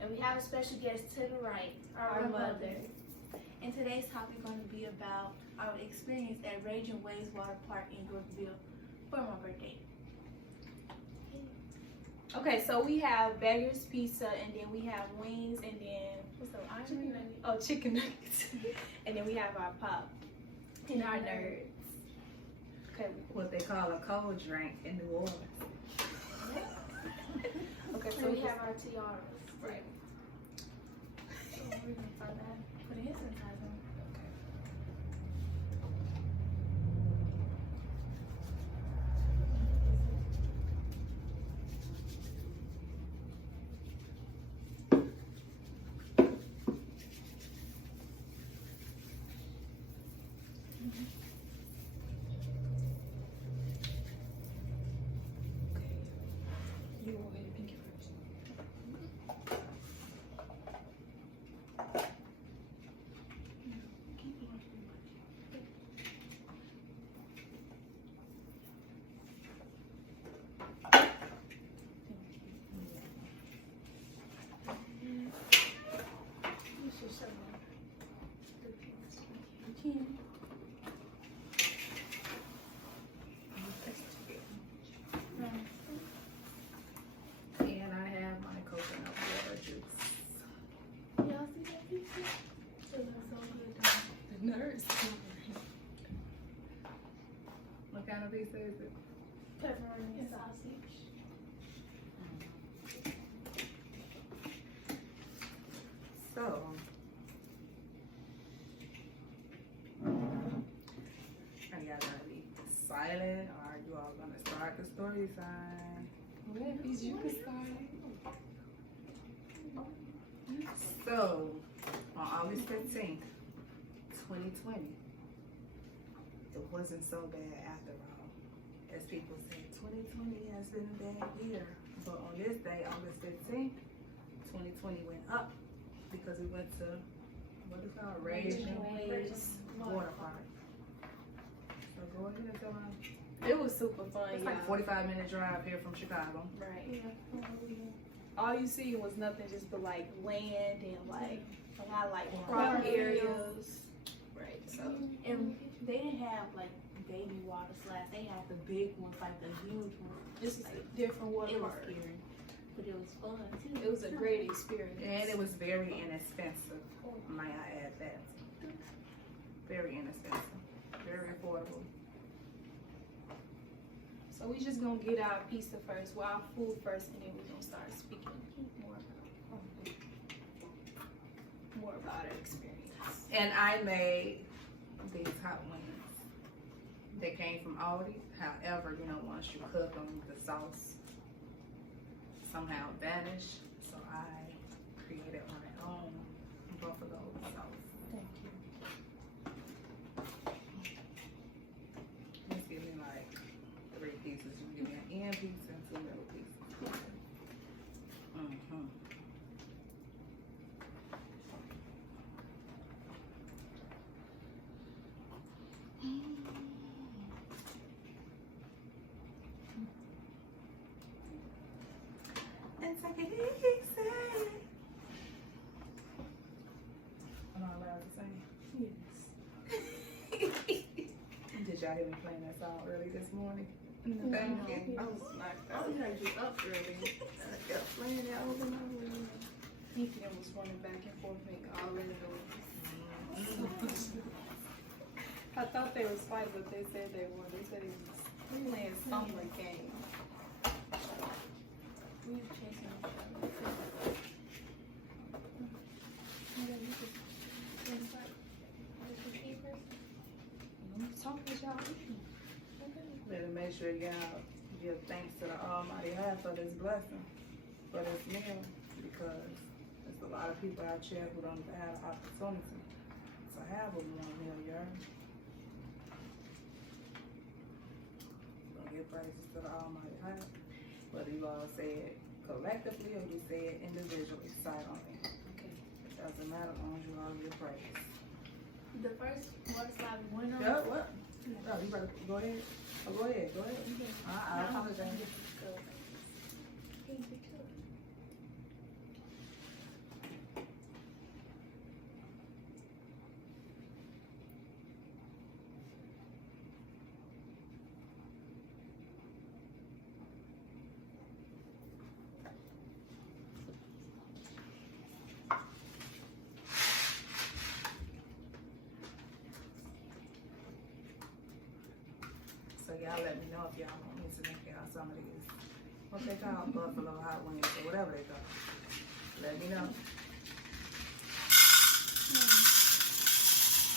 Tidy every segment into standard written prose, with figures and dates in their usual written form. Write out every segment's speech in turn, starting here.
And we have a special guest to the right, our mother. And today's topic is going to be about our experience at Raging Waves Water Park in Brookville for my birthday. Okay, so we have Beggar's Pizza, and then we have wings, and then what's the chicken nuggets? Oh, chicken nuggets. And then we have our pop and our nerds. Okay. What they call a cold drink in New Orleans. Okay, so we have our tiaras. Right. So we're gonna find that. Put it inside them. And I have my coconut water juice. Y'all see that pizza? It looks so good. The nerds. What kind of pizza is it? Pepperoni and sausage. So, are y'all gonna be silent, or are you all gonna start the story time? Well, if you can start. So, on August 15th, 2020, it wasn't so bad after all. As people say, 2020 has been a bad year. But on this day, August 15th, 2020 went up because we went to, what is it called? Raging Waves Water Park. So go ahead and tell them. It was super fun. It's like a 45-minute drive here from Chicago. Right. Yeah. All you see was nothing just but like land and like a lot of like crop areas. Right. So And they didn't have like baby water slides. They had the big ones, like the huge ones. this is a different water It was park. scary, but it was fun too. It was a great experience. And it was very inexpensive. Might I add that? Very inexpensive. Very affordable. So we just gonna get our pizza first, well our food first, and then we're gonna start speaking more about our experience. And I made these hot wings. They came from Aldi. However, you know, once you cook them, the sauce somehow vanished. So I created my own buffalo sauce. Thank you. Just give me like 3 pieces. You give me an end piece and 2 middle pieces. Mm-hmm. And take it easy. Am I allowed to sing? Yes. Did y'all hear me playing that song early this morning? No. Thank you. I was knocked Oh, out. you heard you up early. I kept playing that over and over again. Ethan was running back and forth, making all of those. I thought they was fighting, but they said they weren't. They said he was playing summer game. We were chasing each other. Talk with y'all. Better make sure y'all give thanks to the Almighty God for this blessing, for this meal, because there's a lot of people out here who don't have the opportunity to have a warm meal, y'all. So give praises to the Almighty God. Whether you all say it collectively or you say it individually, silently. Okay. It doesn't matter as long as you all give praise. The first water slide we went on. Yeah, what? No, you better go ahead. Oh, go ahead, go ahead. I apologize. y'all let me know if y'all want me to make y'all some of these. What they call buffalo hot wings or whatever they call. Let me know.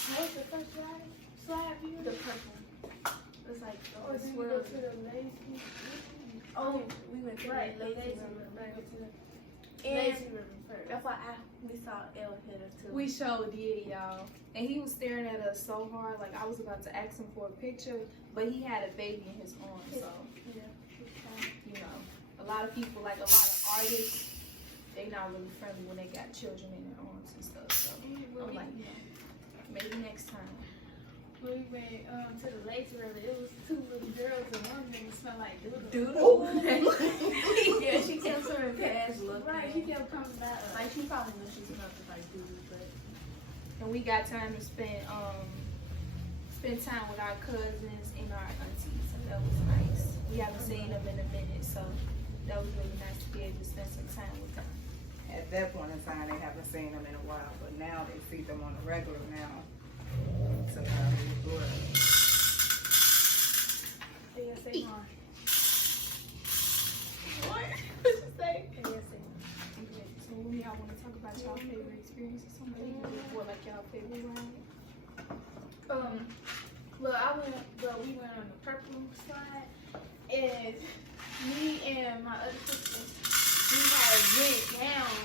What's the first slide view? The purple. It's like Or did we go to the lazy? Oh, we went to Right, the lazy river. And Lazy river first. we saw El Hitter too. We sure did, y'all. And he was staring at us so hard, like I was about to ask him for a picture, but he had a baby in his arms, so you know, a lot of people, like a lot of artists, they not really friendly when they got children in their arms and stuff. So I'm like, maybe next time. When we went to the lazy river, it was 2 little girls and one of them smelled like doodle. Doodle. Yeah, she kept swimming past looking. Right, she kept coming back. Like she probably knew she smelled like doodle, but. And we got time to spend time with our cousins and our aunties, so that was nice. We haven't seen them in a minute, so that was really nice to be able to spend some time with them. At that point in time, they haven't seen them in a while, but now they see them on a regular now. So now it's good. ASA Mar. What? What'd you say? ASA. So when y'all want to talk about y'all favorite experiences, somebody or like y'all favorite ride? We went on the purple slide, and me and my other sisters, we had went down.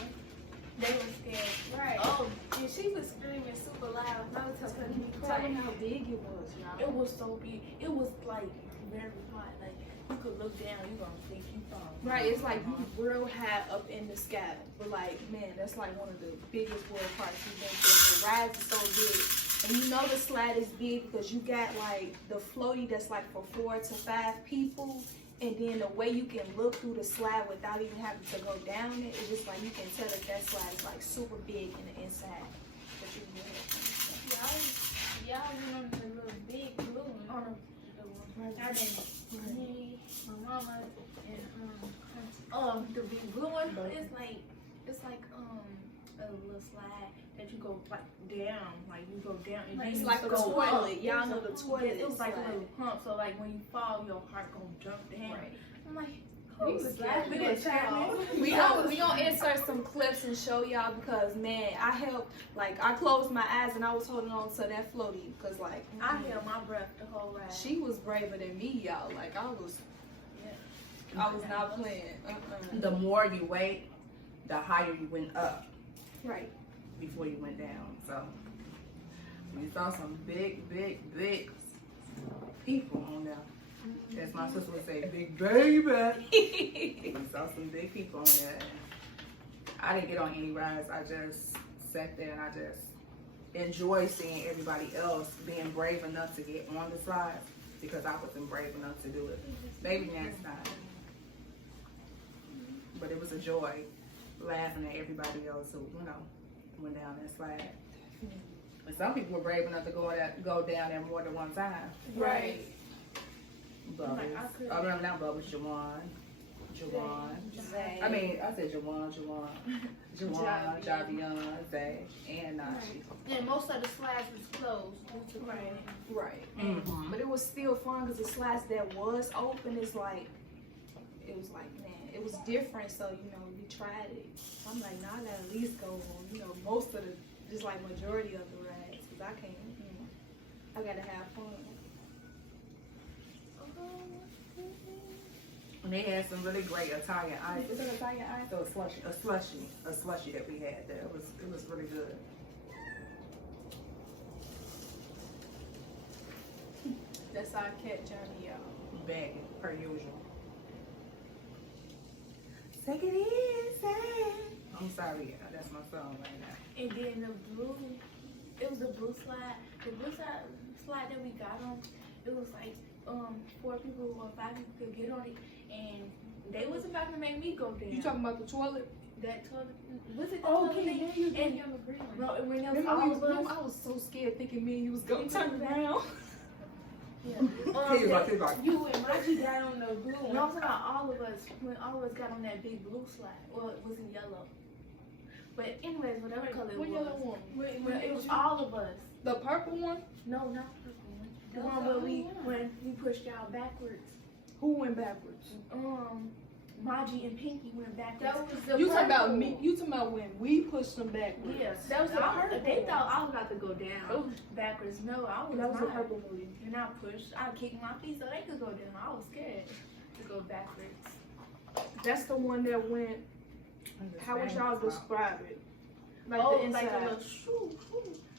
They were scared. Right. Oh, and she was screaming super loud. And I was telling her to be Tell them quiet. how big it was, y'all. It was so big. It was like very hot. Like you could look down, you gonna think you falling. Right, it's like you real high up in the sky. But like, man, that's like one of the biggest world parks we've been through. The rides is so big. And you know the slide is big because you got like the floaty that's like for 4 to 5 people. And then the way you can look through the slide without even having to go down it, it's just like you can tell that slide is like super big in the inside. But you can Y'all went on the little big blue one. I didn't. Me, my mama, and The big blue one. It's like a little slide that you go like down, like you go down. And It's then like you a go toilet. up. Y'all know the toilet. It was like a slide. little pump, so like when you fall, your heart gonna jump down. Right. I'm like, we was laughing We at was y'all. We gonna insert some clips and show y'all because man, I closed my eyes and I was holding on to that floaty because like I held my breath the whole ride. she was braver than me, y'all. Like I was not playing. The more you wait, the higher you went up Right. before you went down. So we saw some big people on there. As my sister would say, big baby. We saw some big people on there. I didn't get on any rides. I just sat there and I just enjoyed seeing everybody else being brave enough to get on the slides because I wasn't brave enough to do it. Maybe next time. But it was a joy laughing at everybody else who, went down that slide. And some people were brave enough to go down there more than one time. Right. Bubbles. I remember now Bubbles, Jawan. Zay. I mean, I said Jawan, Javion, Zay, and Nashi. And most of the slides was closed. Right. Mm-hmm. But it was still fun because the slides that was open it was like, man, it was different. So, we tried it. I'm like, nah, I gotta at least go on, most of just like majority of the rides because I can't, I gotta have fun. And they had some really great Italian ice. Was it Italian ice? So a slushy that we had there. It was really good. That's our cat journey, y'all. Bagging, per usual. Take it easy. I'm sorry, yeah, that's my song right now. And then it was a blue slide. The blue slide that we got on, it was like 4 people or 5 people could get on it, and they wasn't about to make me go down. You talking about the toilet? That toilet? Was it the Oh, toilet okay, thing? yeah, you did. And On the green one. no, when there was Remember all we of was- us. I was so scared thinking me and you was gonna turn around. Yeah. He was like, You and Margie got on the blue one. No, I'm talking about all of us. When all of us got on that big blue slide. Well, it was in yellow. But anyways, whatever color it What was. yellow one? It was all of us. The purple one? No, not the purple one. The one where when we pushed y'all backwards. Who went backwards? Maji and Pinky went backwards. That was the You talking about purple. me? You talking about when we pushed them backwards? Yes, That was the purple They one. thought I was about to go down backwards. No, I was That was the mine. purple movie. And I pushed. I kicked my feet so they could go down. I was scared to go backwards. That's the one that went. How would y'all describe it? Like the inside. like a little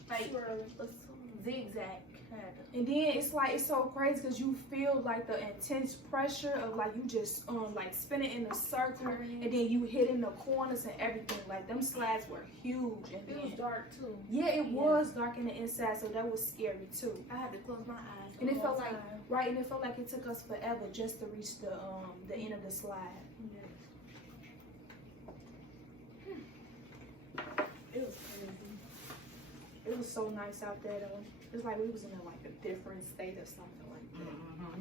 like a zigzag kind of. And then it's like it's so crazy because you feel like the intense pressure of like you just like spinning in a circle and then you hitting the corners and everything. Like them slides were huge and It was then dark too. yeah, it was dark in the inside, so that was scary too. I had to close my eyes. And it the felt whole like time. right, and it felt like it took us forever just to reach the end of the slide. It was crazy. It was so nice out there though. It's like we was in like a different state or something like that. Mm-hmm.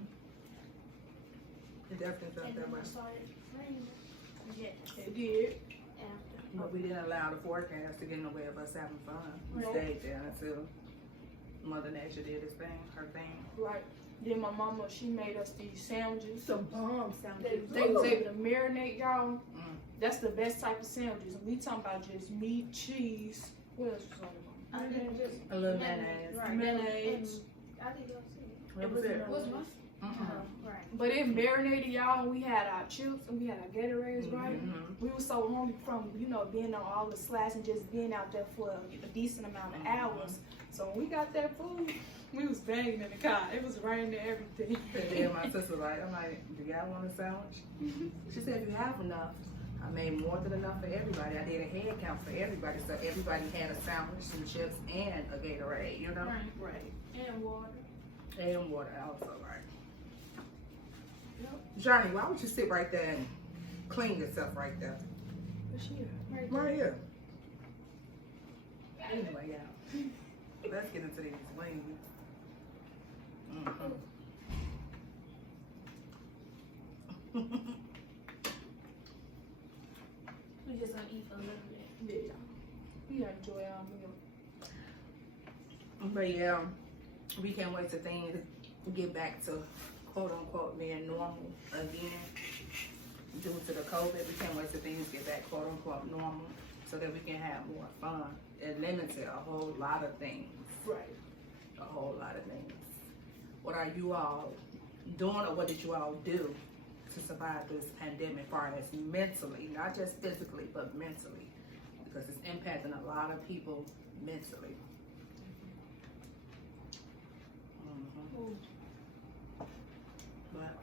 It definitely felt And that then way. it started raining. Yeah, It did. after. But we didn't allow the forecast to get in the way of us having fun. We Nope. stayed there until Mother Nature did its thing, her thing. Right. Then my mama, she made us these sandwiches. Some bomb sounded. They was able to marinate y'all. Mm. That's the best type of sandwiches. We talking about just meat, cheese. What else was on them? I didn't just A little mayonnaise. Right. Mayonnaise. I think that's it. What was it? What's mine? Mm-mm. Right. But it marinated y'all, and we had our chips and we had our Gatorades, right? Mhm. We were so hungry from, being on all the slides and just being out there for a decent amount of hours. So when we got that food, we was banging in the car. It was raining and everything. And then my sister I'm like, do y'all want a sandwich? She said, if you have enough. I made more than enough for everybody. I did a head count for everybody, so everybody had a sandwich, some chips, and a Gatorade, you know? Right. And water. And water also, right? Johnny, why would you sit right there and clean yourself right there? What's she at? Right here. Anyway, yeah. Let's get into these wings. Mm-hmm. We just gonna eat for a little bit. Yeah. We enjoy our meal. But yeah, we can't wait to things get back to quote unquote being normal again. Due to the COVID, we can't wait till things get back quote unquote normal so that we can have more fun. It limited a whole lot of things. Right. A whole lot of things. What are you all doing, or what did you all do to survive this pandemic, as far as mentally, not just physically, but mentally? Because it's impacting a lot of people mentally. Mhm. But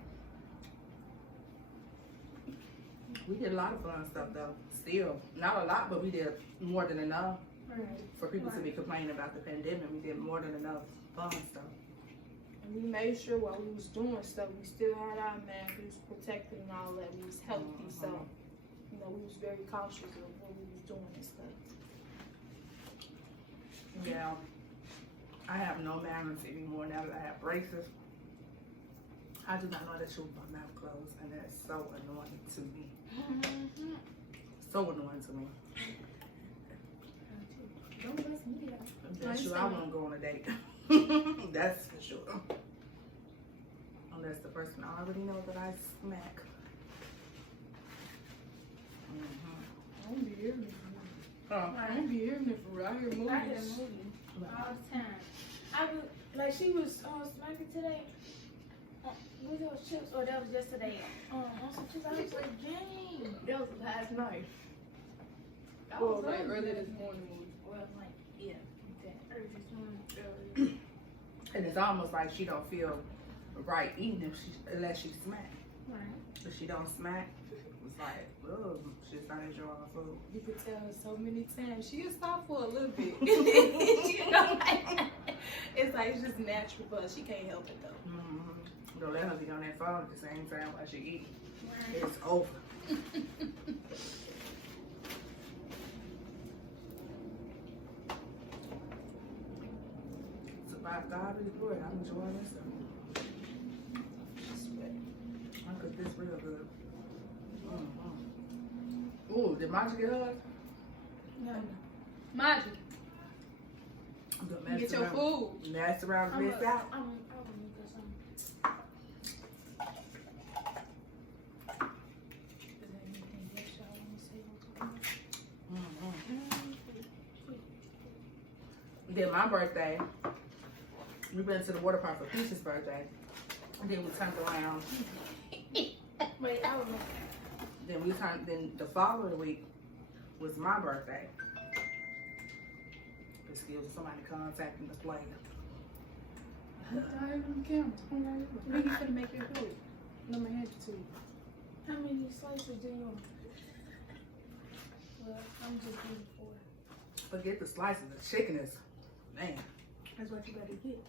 we did a lot of fun stuff though. Still, not a lot, but we did more than enough for people to be complaining about the pandemic. We did more than enough fun stuff. And we made sure while we was doing stuff, we still had our mask, we was protected and all that. We was healthy, so we was very cautious of what we was doing and stuff. Yeah, I have no manners anymore now that I have braces. I do not know that you with my mouth closed, and that's so annoying to me. So annoying to me. Don't mess me up. That's sure I won't go on a date. That's for sure. Unless the person already knows that I smack. I don't be hearing it. Huh? I don't be hearing it for real. I hear I hear movies. movies all the time. I was like, she was smacking today. With those chips, or that was yesterday. On some chips, I was like, dang. That was last night. I Well, was like hungry. earlier this morning. Well, like, yeah, that early this morning. And it's almost like she don't feel right eating unless she smack. Right. If she don't smack, it's like, oh, she's not enjoying her food. You could tell her so many times. She'll stop for a little bit. It's like it's just natural, but she can't help it though. Don't let her be on that phone at the same time while she eating. Right. It's over. So by God be the glory, I'm enjoying this stuff. I cook this real good. Ooh, did Maji get hers? No. Magic. Get your food. Mess around and miss out. I'm gonna make this one. Is there anything else y'all want to say about Then my birthday, we went to the water park for Peach's birthday. And then we turned around. Wait, I don't know. Then the following week was my birthday. Excuse me, somebody contacting the player. I don't care. We ain't finna make your food. Let me hand it to you. How many slices do you want? Well, I'm just eating 4. Forget the slices. The chicken is, man. That's what you gotta get.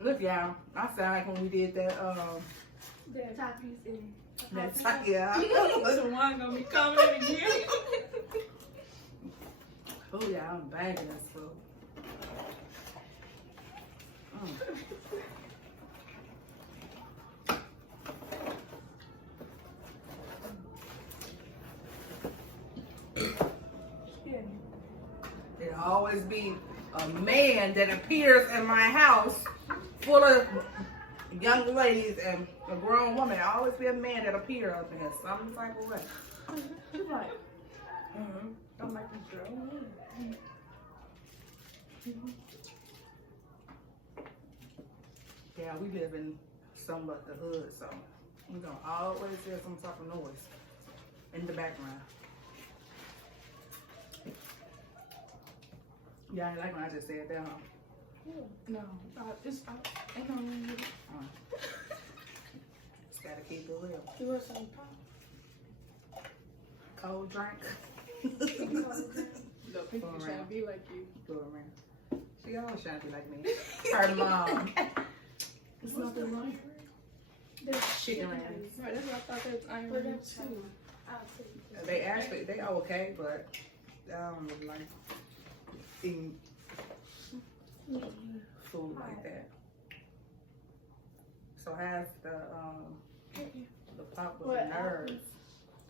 Look, y'all. I sound like when we did that. The Takis and Yeah. So one gonna be coming in again. Oh yeah, I'm banging this food. There'll always be a man that appears in my house full of young ladies and a grown woman. There'll always be a man that appears up in here some type of way. You're like, don't like this girl. Yeah, we live in something but the hood, so we're gonna always hear some type of noise in the background. Yeah, I like when I just said that, huh? No, ain't no room with it. Just gotta keep it real. You want some pop? Cold drink. No, people Go trying to around. be like you. Go around. She always trying to be like me. Her mom. It's nothing wrong. Chicken wings. Right, that's what I thought that was iron But rings that's too. I'll take it. They okay, but I don't really like eating food like that. So how's the pop with the What, nerves?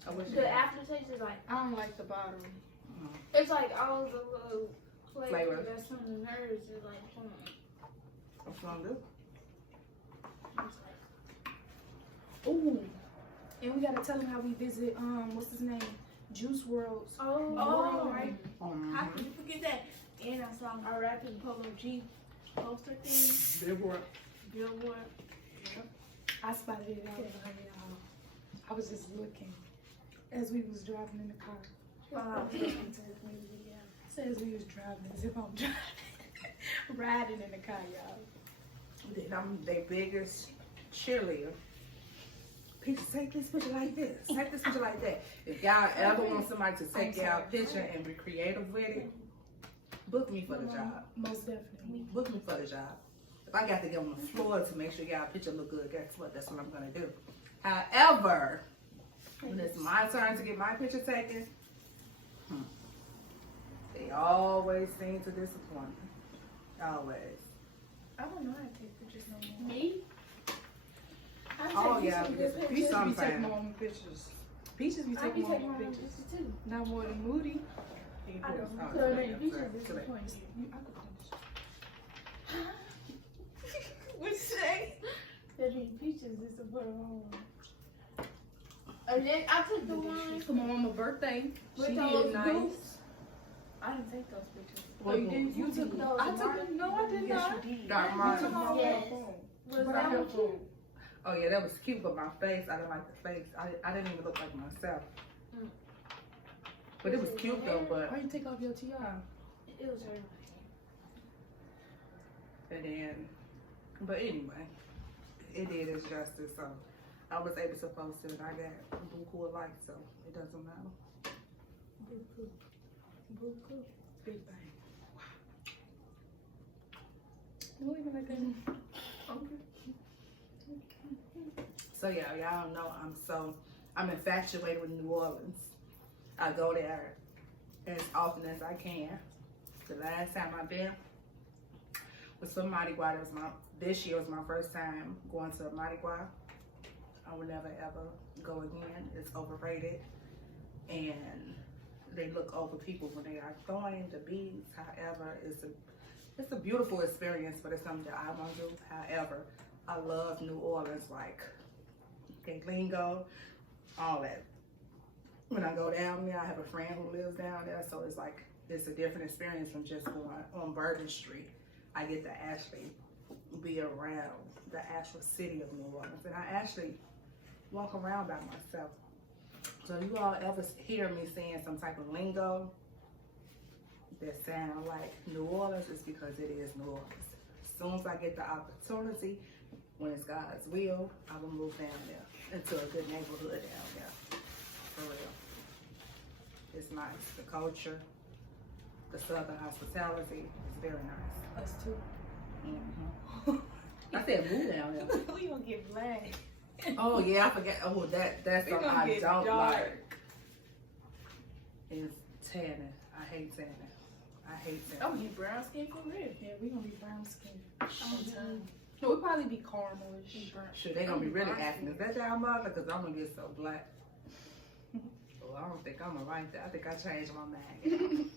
I wish The aftertaste is like, I don't like the bottom. it's like all the little flavor Flavor. that's on the nerves is like, What's wrong with it's like, Ooh. And we gotta tell him how we visit, what's his name? Juice World's. oh, right. Mm-hmm. How can you forget that? And I saw our rapping Polo G poster thing. Billboard. Billboard. I spotted it out behind y'all. I was just looking as we was driving in the car. Says we was driving as if I'm driving. Riding in the car, y'all. I'm their biggest cheerleader. Peaches, take this picture like this. Take this picture like that. If y'all ever want somebody to take y'all picture and be creative with it, book me for the job. Most definitely. Book me for the job. If I got to get on the floor to make sure y'all picture look good, guess what? That's what I'm gonna do. However, when it's my turn to get my picture taken, they always seem to disappoint me. Always. I don't know how to take pictures no more. Me? Oh yeah, Peaches be taking sometimes. my own pictures. Peaches be I be taking my taking my own own pictures. pictures too. Not more than Moody. I don't Oh, know. today, Peaches today, today. disappoints you. I could finish. What you say? That means Peaches disappointed. And then I took the one For my mama's birthday, with she those did nice. boots. I didn't take those pictures. Oh, you did? You took those. I took them. No, I did not. Dark You mine. took them on Yes. my phone. Was But that I one have cute? phone. Oh yeah, that was cute, but my face, I didn't like the face. I didn't even look like myself. Mm. But it was cute though, but Why you take off your tiara? It was her. and then, but anyway, it did its justice. So I was able to post it. I got a blue cool light, so it doesn't matter. Buku. Big bang. No, even like that. Okay. So yeah, y'all know I'm infatuated with New Orleans. I go there as often as I can. The last time I've been was for Mardi Gras. This year was my first time going to Mardi Gras. I will never ever go again. It's overrated. And they look over people when they are throwing the beads. However, it's a beautiful experience, but it's something that I want to do. However, I love New Orleans, like the lingo, all that. When I go down there, I have a friend who lives down there, so it's like it's a different experience from just going on Bourbon Street. I get to actually be around the actual city of New Orleans, and I actually walk around by myself. So you all ever hear me saying some type of lingo that sound like New Orleans, is because it is New Orleans. As soon as I get the opportunity, when it's God's will, I will move down there into a good neighborhood down there. For real. It's nice. The culture, the southern hospitality is very nice. Us too. I said move down there. We gonna get black. Oh yeah, I forget. Oh, that's something I don't like. Is tanning. I hate tanning. I hate tanning. I'm gonna be brown skin for real. Yeah, we gonna be brown skin. Mhm. No, we probably be caramelish. Sure, they gonna be really asking, is that y'all mother? Because I'm gonna get so black. Oh, I don't think I'm gonna like that. I think I changed my mind.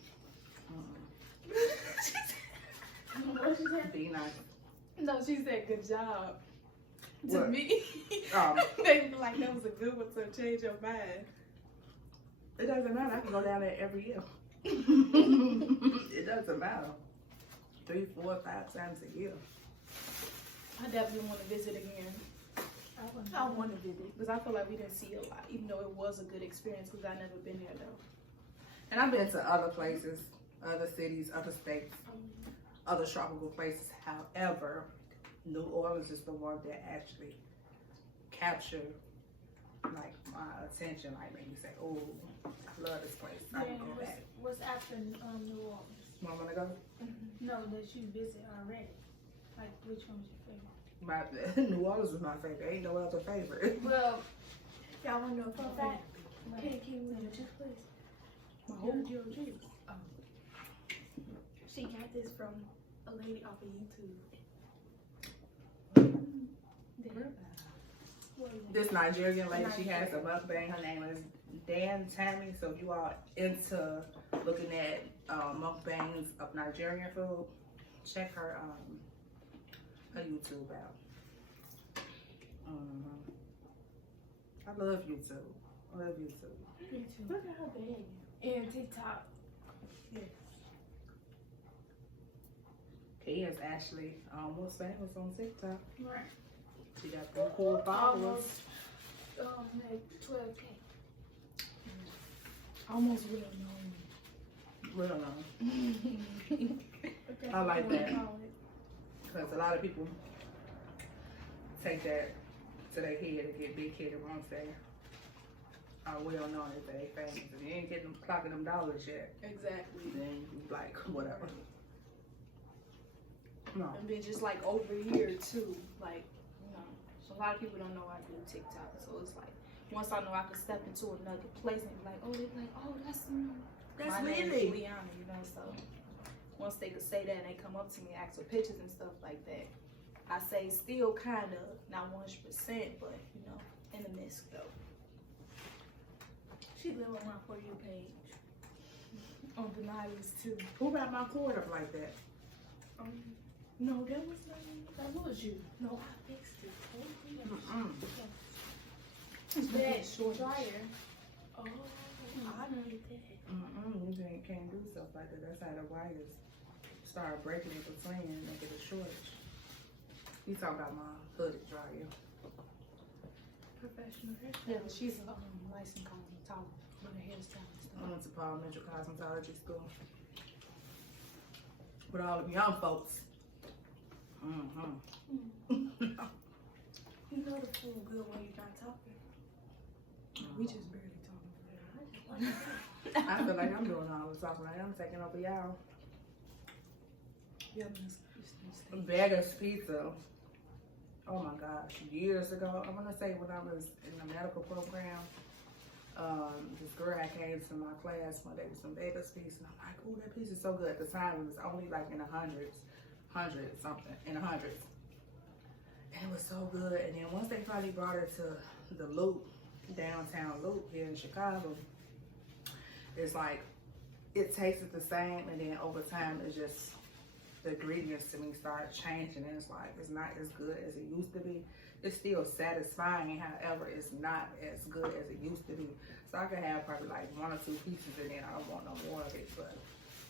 What you said? Be nice. No, she said good job. To What? me, Oh. they be like, that was a good one, so change your mind. It doesn't matter. I can go down there every year. It doesn't matter. 3, 4, 5 times a year. I definitely want to visit again. I want to visit because I feel like we didn't see a lot, even though it was a good experience because I never been there though. And I've been to other places, other cities, other states, other tropical places. However, New Orleans is the one that actually captured like my attention. Like made me say, "Oh, I love this place. I can go back." What's after New Orleans? Where I'm gonna go? No, that you visit already. Like, which one's your favorite? New Orleans is my favorite. Ain't no other favorite. Well, y'all want to know a fun fact? Can you name two places? My whole GOG. She got this from a lady off of YouTube. This Nigerian lady, she has a mukbang. Her name is Dan Tammy. So if you are into looking at mukbangs of Nigerian food, check her YouTube out. I love YouTube. I love YouTube. Me too. Look at her baby. And TikTok. Yes. Kia is actually almost famous on TikTok. Right. She got 4 followers. Like 12K. Almost real known. Real long. I like that. Because a lot of people take that to their head and get big headed once they are well known as they famous. If you ain't getting them clocking them dollars yet, Exactly. then you like whatever. No. And then just like over here too, like, you know, so a lot of people don't know I do TikTok. So it's like, once I know I can step into another place and be like, oh, they're like, oh, that's, That's my name is Lily. Liana, you know, so once they could say that and they come up to me, ask for pictures and stuff like that, I say still kind of, not 100%, but, you know, in the midst though. She live on my For You page. On Denali's too. Who got my cord up like that? No, that was not me. That was you. No, I fixed it. That That dryer. Oh, I know that. You can't do stuff like that. That's how the wires start breaking in between and make it a shortage. You talking about my hooded dryer. Professional hairstyle. Yeah, but she's a licensed cosmetologist with her hairstyle and I stuff. went to Parliamentary Cosmetology School. With all the young folks. You know the food good when you're not talking. We just barely talking for I feel like I'm doing all the talking. Like I'm taking over y'all. Yeah, Vegas pizza. Oh my gosh, years ago. I want to say when I was in the medical program, this girl had came to my class one day with some Vegas pizza, and I'm like, oh, that pizza is so good. At the time, it was only like in the hundreds, and it was so good. And then once they finally brought her to the Loop, downtown Loop here in Chicago, it's like it tasted the same, and then over time it's just the ingredients to me start changing, and it's like it's not as good as it used to be. It's still satisfying, however, it's not as good as it used to be. So I could have probably like 1 or 2 pieces, and then I don't want no more of it. But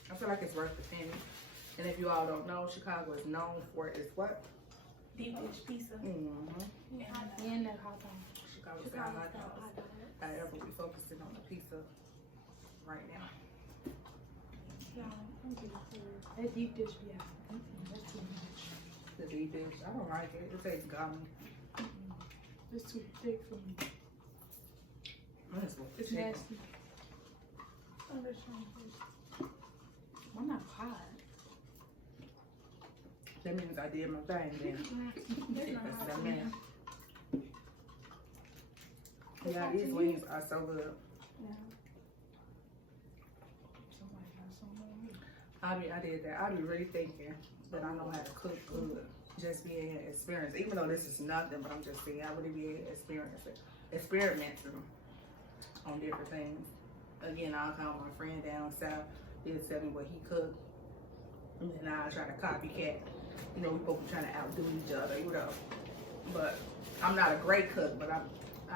I feel like it's worth the penny. And if you all don't know, Chicago is known for its what? Deep dish pizza. Mm-hmm. And that hot dog. Chicago's got hot dogs. However, we focusing on the pizza right now. That deep dish, yeah. That's too much. The deep dish, I don't like it. It tastes gummy. It's too thick for me. It's nasty. I'm not hot. That means I did my thing then. That's what I meant. Yeah, these wings are so good. I did that. I be really thinking that I know how to cook good. Just being experienced. Even though this is nothing, but I'm just saying I really be experimenting on different things. Again, I'll call my friend down south. He'll tell me what he cooked. And then I'll try to copycat. You know, we both be trying to outdo each other, you know. But I'm not a great cook, but I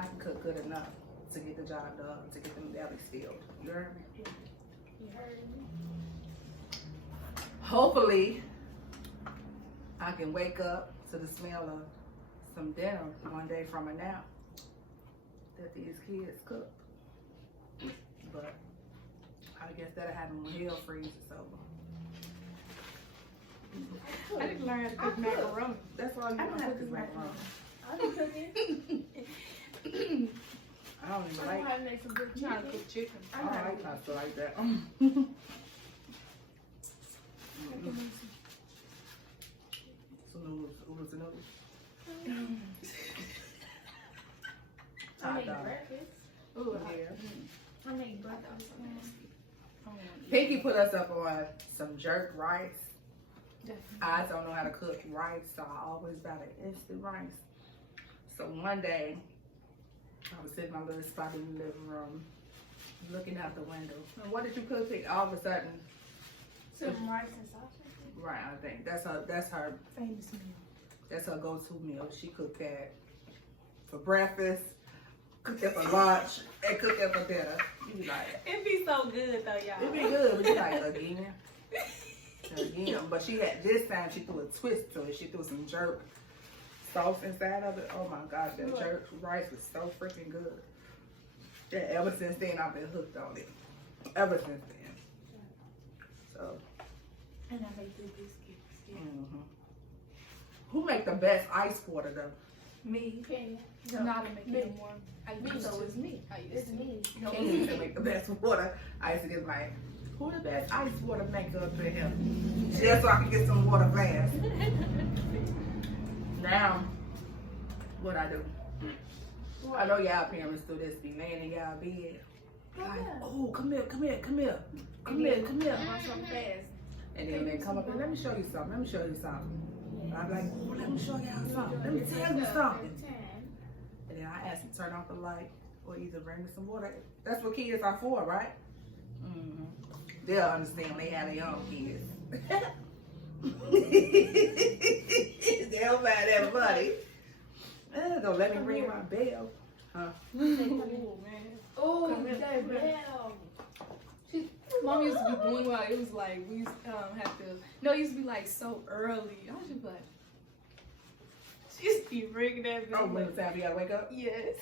can cook good enough to get the job done, to get them bellies filled. You heard me? You heard me. Hopefully, I can wake up to the smell of some dinner one day from now that these kids cook. But I guess that'll happen when hell freezes over. I didn't learn how to cook macaroni. That's all you know how to cook is macaroni. I be cooking. I don't even I know like. how to make some good I'm trying to chicken. cook chicken. I don't like pasta like that. Some noodles and noodles. I make Hot dog. breakfast. Ooh, Yeah. I make breakfast. Pinky put us up on some jerk rice. Definitely. I don't know how to cook rice, so I always buy the instant rice. So one day, I was sitting in my little spot in the living room, looking out the window. And what did you cook? All of a sudden, Some rice and sausage. right? I think that's her Famous meal. That's her go-to meal. She cooked that for breakfast, cooked that for lunch, and cooked that for dinner. You be like, It be so good though, y'all. it be good, but you like again. Again, but she had this time she threw a twist to it. She threw some jerk sauce inside of it. Oh my gosh, that jerk rice was so freaking good. Yeah, ever since then I've been hooked on it. Ever since then. So. And I make good biscuits. Yeah. Who make the best ice water though? Me. Penny. I'm not gonna make it no more. I Me. used So to. it's me. It's me. Kenny used to make the best water. I used to get like, who the best ice water maker up in here? Just so I can get some water fast. Now, what I do? I know y'all parents do this, be laying in y'all bed. Like, oh, come here. Want something fast. And then they come up and let me show you something. And I'm like, oh, let me show y'all something. Let me tell you something. And then I ask them to turn off the light or either bring me some water. That's what kids are for, right? Mm-hmm. They'll understand when they have their own kids. They'll find that funny. Don't let me ring my bell. Huh? Oh, that bell. Mom used to be doing well. It was like we used have to. No, it used to be like so early. I was just like, she used to be ringing that bell. Oh, when the time you gotta wake up? Yes.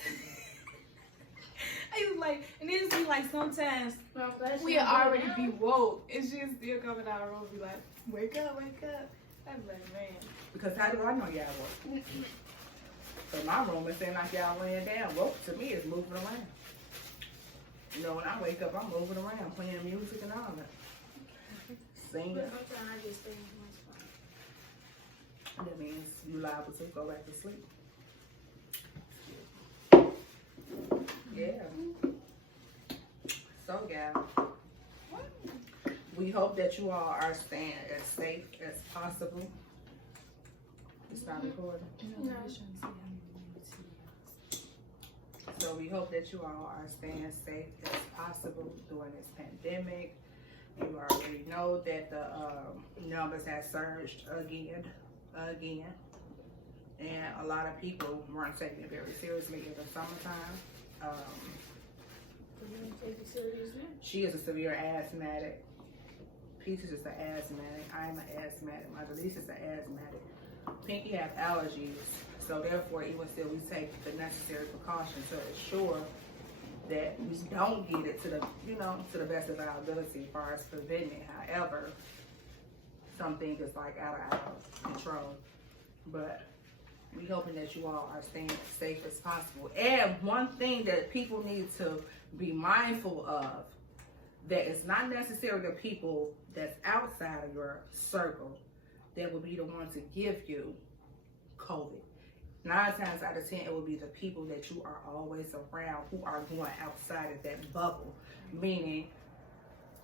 I was like, and it used to be like sometimes Well, I'm glad we she already did be that. woke, and she still coming out of the room and be like, wake up. I'm like, man. Because how do I know y'all woke? So my room is saying like y'all laying down. Woke to me is moving around. You know, when I wake up, I'm moving around, playing music and all that. Singing. But sometimes I just stay in my spot. That means you liable to go back to sleep. Yeah. So, guys, we hope that you all are staying as safe as possible. It's not recording. No. So we hope that you all are staying safe as possible during during this pandemic. You already know that the numbers have surged again. And a lot of people weren't taking it very seriously in the summertime. She is a severe asthmatic. Peach is just an asthmatic. I'm an asthmatic. My Delise is an asthmatic. Pinky have allergies, so therefore, even still, we take the necessary precautions to ensure that we don't get it to the, to the best of our ability as far as preventing it. However, something is like out of our control. But we hoping that you all are staying as safe as possible. And one thing that people need to be mindful of, that is not necessarily the people that's outside of your circle that will be the ones to give you COVID. 9 times out of 10, it will be the people that you are always around who are going outside of that bubble. Meaning,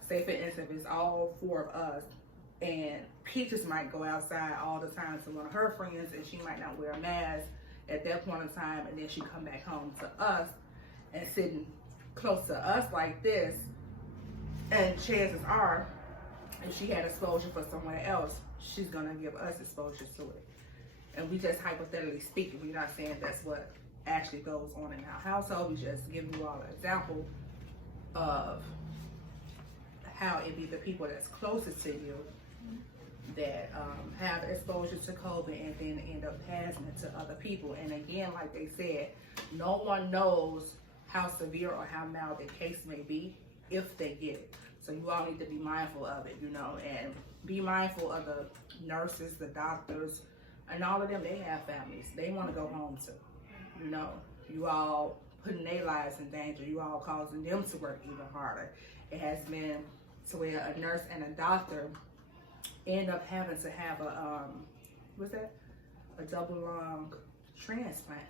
say for instance, if it's all 4 of us, and Peaches might go outside all the time to one of her friends, and she might not wear a mask at that point in time, and then she come back home to us and sitting close to us like this, and chances are, if she had exposure for somewhere else, she's gonna give us exposure to it. And we just hypothetically speaking, we're not saying that's what actually goes on in our household. We just giving you all an example of how it be the people that's closest to you that have exposure to COVID and then end up passing it to other people. And again, like they said, no one knows how severe or how mild the case may be if they get it. So you all need to be mindful of it, and be mindful of the nurses, the doctors, and all of them. They have families they want to go home to. You all putting their lives in danger. You all causing them to work even harder. It has been to where a nurse and a doctor end up having to have a double lung transplant.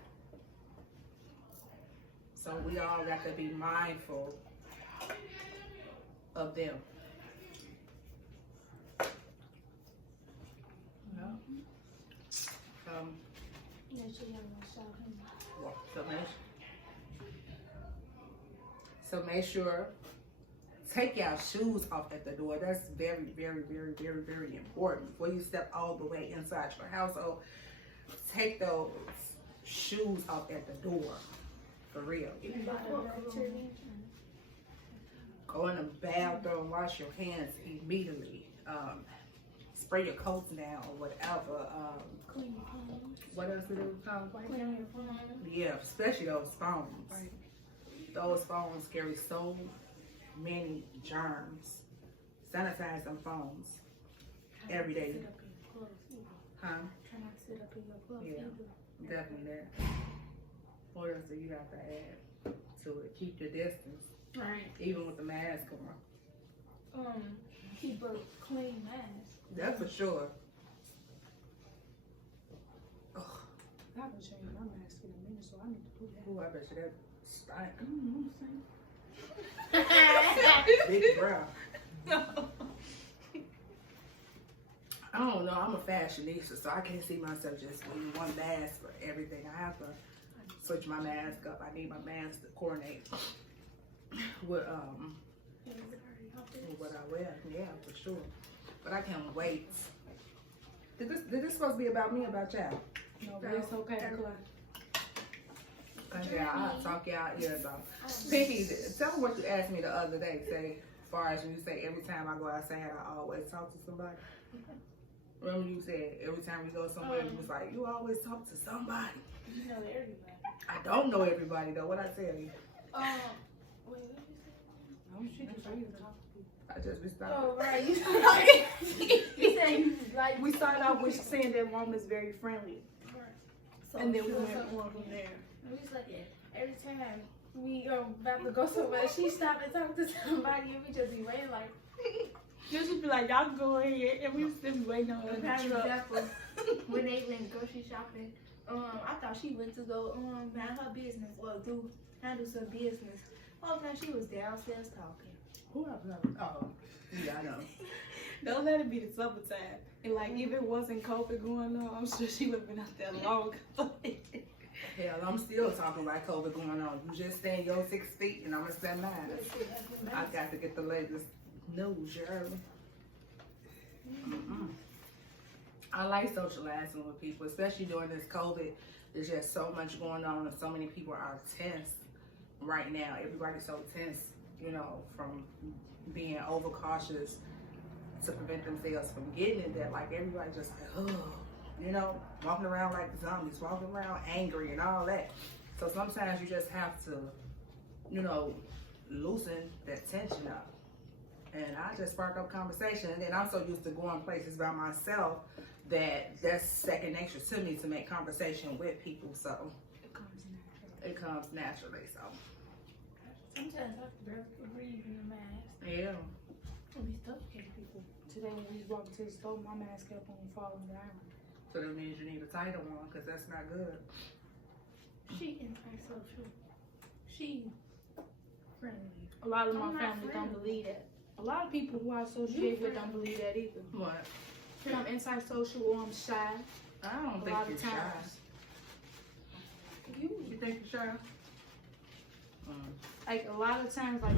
So we all got to be mindful of them. So make sure, take your shoes off at the door. That's very, very, very, very, very important. Before you step all the way inside your household, take those shoes off at the door. For real. Go in the bathroom, wash your hands immediately. Spray your coats down or whatever. What else did it call? Yeah, especially those phones. Right. Those phones carry so many germs. Sanitize them phones every day. Huh? Try not to sit up in your clothes. Yeah, definitely that. What else do you have to add to it? Keep your distance. Right. Even with the mask on. Keep a clean mask. That's for sure. I haven't changed my mask in a minute, so I need to do that. Ooh, I bet you that stank. I don't know Big brow. I don't know. I'm a fashionista, so I can't see myself just wearing one mask for everything. I have to switch my mask up. I need my mask to coordinate with what I wear. Yeah, for sure. But I can't wait. Did this supposed to be about me or about y'all? No, but it's okay. Yeah, I'll talk y'all ears off. Pinky, tell me what you asked me the other day. Say, as far as when you say every time I go outside, I always talk to somebody. Remember you said every time we go somewhere, you was like, you always talk to somebody. You know everybody. I don't know everybody though. What I tell you? Wait, what did you say? No, she just ready to talk to people. I just be stopping. Oh, right. You said you like. We started off with saying that mom is very friendly, So and then we so- went on from there. We was like, every time we are about to go somewhere, she stopped and talked to somebody, and we just be waiting like. Just be like, y'all go ahead, and we was still waiting on the Prime truck. example, when they went grocery shopping, I thought she went to go mind her business or handle some business. Whole time she was downstairs talking. Who else? Oh, yeah, I know. Don't let it be the summertime. And like, if it wasn't COVID going on, I'm sure she would have been out there long. Hell, I'm still talking about COVID going on. You just stand your 6 feet and I'm gonna stand mine. I got to get the latest news, you heard me? I like socializing with people, especially during this COVID. There's just so much going on and so many people are tense right now. Everybody's so tense, you know, from being overcautious to prevent themselves from getting it, that like everybody just like, oh, you know, walking around like zombies, walking around angry and all that. So sometimes you just have to, you know, loosen that tension up. And I just spark up conversation. And then I'm so used to going places by myself that that's second nature to me to make conversation with people. So it comes naturally. So Sometimes I can barely breathe in the mask. yeah. We suffocating people. Today when we was walking to the store, my mask kept on falling down. So that means you need a tighter one because that's not good. She antisocial. She friendly. A lot of my I'm not family don't friendly. believe that. A lot of people who I associate with don't believe that either. What? I'm antisocial or I'm shy. I don't A think lot you're of shy. times. You think you're shy? Like a lot of times, like